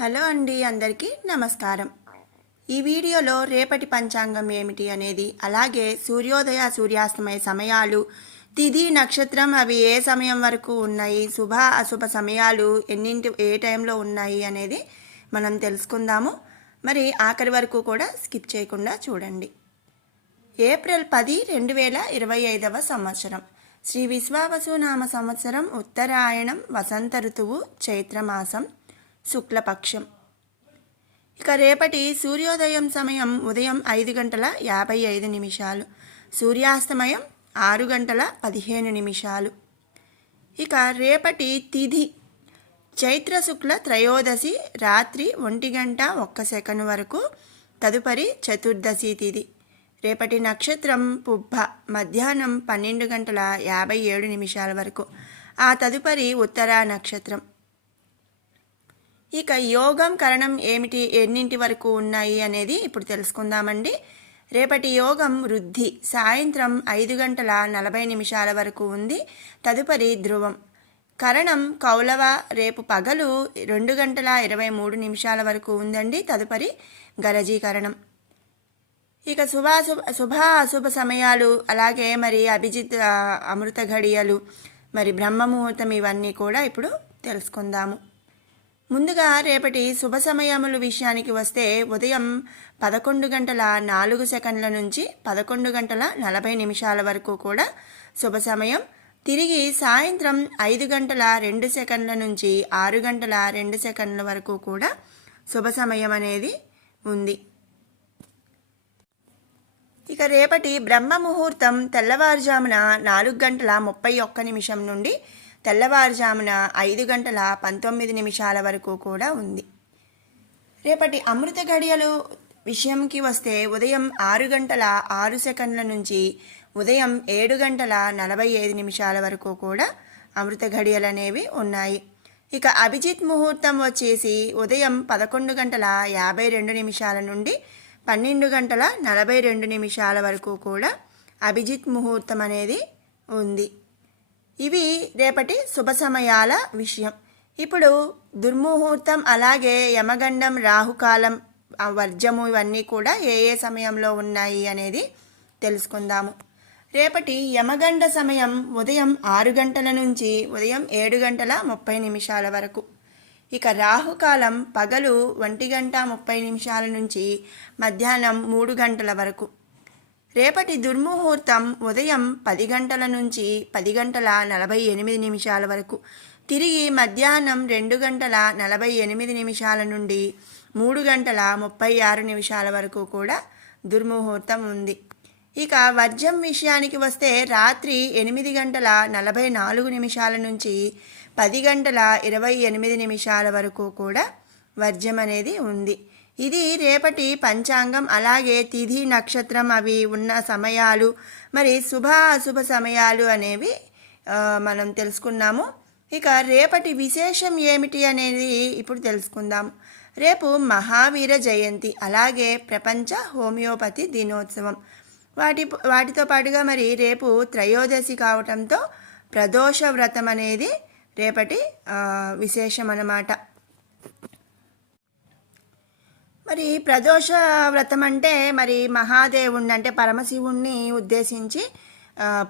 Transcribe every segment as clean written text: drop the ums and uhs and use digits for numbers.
Hello అండి, అందరికీ నమస్కారం. ఈ వీడియోలో రేపటి పంచాంగం ఏమిటి అనేది, అలాగే సూర్యోదయ సూర్యాస్తమయ సమయాలు, తిథి నక్షత్రం అవి ఏ సమయం వరకు ఉన్నాయి, శుభ అశుభ సమయాలు ఏ టైంలో ఉన్నాయి అనేది మనం తెలుసుకుందాము. మరి ఆఖరి వరకు కూడా స్కిప్ చేయకుండా చూడండి. ఏప్రిల్ 10, 2025 సంవత్సరం శ్రీ విశ్వావసునామ సంవత్సరం, ఉత్తరాయణం, వసంత ఋతువు, చైత్రమాసం, శుక్లపక్షం. ఇక రేపటి సూర్యోదయం సమయం ఉదయం 5:55, సూర్యాస్తమయం 6:15. ఇక రేపటి తిథి చైత్ర శుక్ల త్రయోదశి రాత్రి 1:01 వరకు, తదుపరి చతుర్దశి తిథి. రేపటి నక్షత్రం పుబ్బ మధ్యాహ్నం 12:57 వరకు, ఆ తదుపరి ఉత్తరా నక్షత్రం. ఇక యోగం కరణం ఏమిటి, ఎన్నింటి వరకు ఉన్నాయి అనేది ఇప్పుడు తెలుసుకుందామండి. రేపటి యోగం వృద్ధి సాయంత్రం 5:40 వరకు ఉంది, తదుపరి ధ్రువం. కరణం కౌలవ రేపు పగలు 2:23 వరకు ఉందండి, తదుపరి గరజీకరణం. ఇక శుభ అశుభ సమయాలు, అలాగే మరి అభిజిత్ అమృత ఘడియలు, మరి బ్రహ్మముహూర్తం, ఇవన్నీ కూడా ఇప్పుడు తెలుసుకుందాము. ముందుగా రేపటి శుభ సమయముల విషయానికి వస్తే, ఉదయం 11:04 నుంచి 11:40 వరకు కూడా శుభ సమయం. తిరిగి సాయంత్రం 5:02 నుంచి 6:02 వరకు కూడా శుభ సమయం అనేది ఉంది. ఇక రేపటి బ్రహ్మ ముహూర్తం తెల్లవారుజామున 4:31 నుండి తెల్లవారుజామున 5:19 వరకు కూడా ఉంది. రేపటి అమృత గడియలు విషయంకి వస్తే, ఉదయం 6:06 నుంచి ఉదయం 7:45 వరకు కూడా అమృత గడియలు అనేవి ఉన్నాయి. ఇక అభిజిత్ ముహూర్తం వచ్చేసి ఉదయం 11:52 నుండి 12:42 వరకు కూడా అభిజిత్ ముహూర్తం అనేది ఉంది. ఇవి రేపటి శుభ సమయాల విషయం. ఇప్పుడు దుర్ముహూర్తం, అలాగే యమగండం, రాహుకాలం, వర్జము, ఇవన్నీ కూడా ఏ సమయంలో ఉన్నాయి అనేది తెలుసుకుందాము. రేపటి యమగండ సమయం ఉదయం 6 గంటల నుంచి ఉదయం 7:30 వరకు. ఇక రాహుకాలం పగలు 1:30 నుంచి మధ్యాహ్నం 3 గంటల వరకు. రేపటి దుర్ముహూర్తం ఉదయం 10 గంటల నుంచి 10:48 వరకు, తిరిగి మధ్యాహ్నం 2:48 నుండి 3:36 వరకు కూడా దుర్ముహూర్తం ఉంది. ఇక వర్జం విషయానికి వస్తే, రాత్రి 8:44 నుంచి 10:28 వరకు కూడా వర్జం అనేది ఉంది. ఇది రేపటి పంచాంగం. అలాగే తిథి నక్షత్రం అవి ఉన్న సమయాలు, మరి శుభ అశుభ సమయాలు అనేవి మనం తెలుసుకున్నాము. ఇక రేపటి విశేషం ఏమిటి అనేది ఇప్పుడు తెలుసుకుందాం. రేపు మహావీర జయంతి, అలాగే ప్రపంచ హోమియోపతి దినోత్సవం. వాటితో పాటుగా మరి రేపు త్రయోదశి కావటంతో ప్రదోష వ్రతం అనేది రేపటి విశేషం అన్నమాట. మరి ప్రదోష వ్రతం అంటే, మరి మహాదేవుణ్ణి అంటే పరమశివుణ్ణి ఉద్దేశించి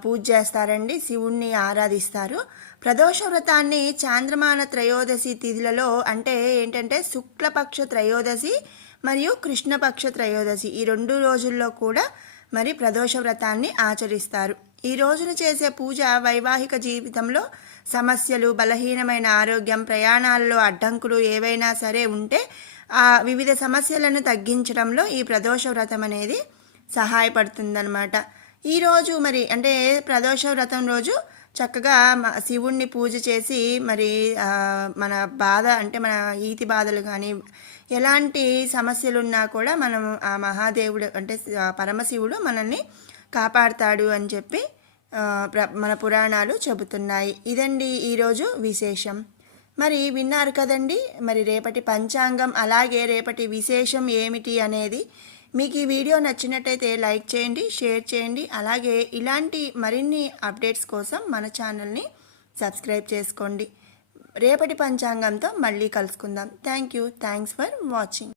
పూజ చేస్తారండి, శివుణ్ణి ఆరాధిస్తారు. ప్రదోష వ్రతాన్ని చాంద్రమాన త్రయోదశి తిథులలో, అంటే ఏంటంటే శుక్లపక్ష త్రయోదశి మరియు కృష్ణపక్ష త్రయోదశి, ఈ 2 రోజుల్లో కూడా మరి ప్రదోష వ్రతాన్ని ఆచరిస్తారు. ఈ రోజున చేసే పూజ వైవాహిక జీవితంలో సమస్యలు, బలహీనమైన ఆరోగ్యం, ప్రయాణాల్లో అడ్డంకులు ఏవైనా సరే ఉంటే ఆ వివిధ సమస్యలను తగ్గించడంలో ఈ ప్రదోష వ్రతం అనేది సహాయపడుతుందన్నమాట. ఈరోజు మరి అంటే ప్రదోష వ్రతం రోజు చక్కగా శివుణ్ణి పూజ చేసి, మరి మన బాధ అంటే మన ఈతి బాధలు కానీ ఎలాంటి సమస్యలు ఉన్నా కూడా మనం ఆ మహాదేవుడు అంటే పరమశివుడు మనల్ని కాపాడుతాడు అని చెప్పి మన పురాణాలు చెబుతున్నాయి. ఇదండి ఈరోజు విశేషం. మరి విన్నారు కదండి, మరి రేపటి పంచాంగం, అలాగే రేపటి విశేషం ఏమిటి అనేది. మీకు ఈ వీడియో నచ్చినట్టయితే లైక్ చేయండి, షేర్ చేయండి. అలాగే ఇలాంటి మరిన్ని అప్డేట్స్ కోసం మన ఛానల్ని సబ్స్క్రైబ్ చేసుకోండి. రేపటి పంచాంగంతో మళ్ళీ కలుసుకుందాం. Thank you. Thanks for watching.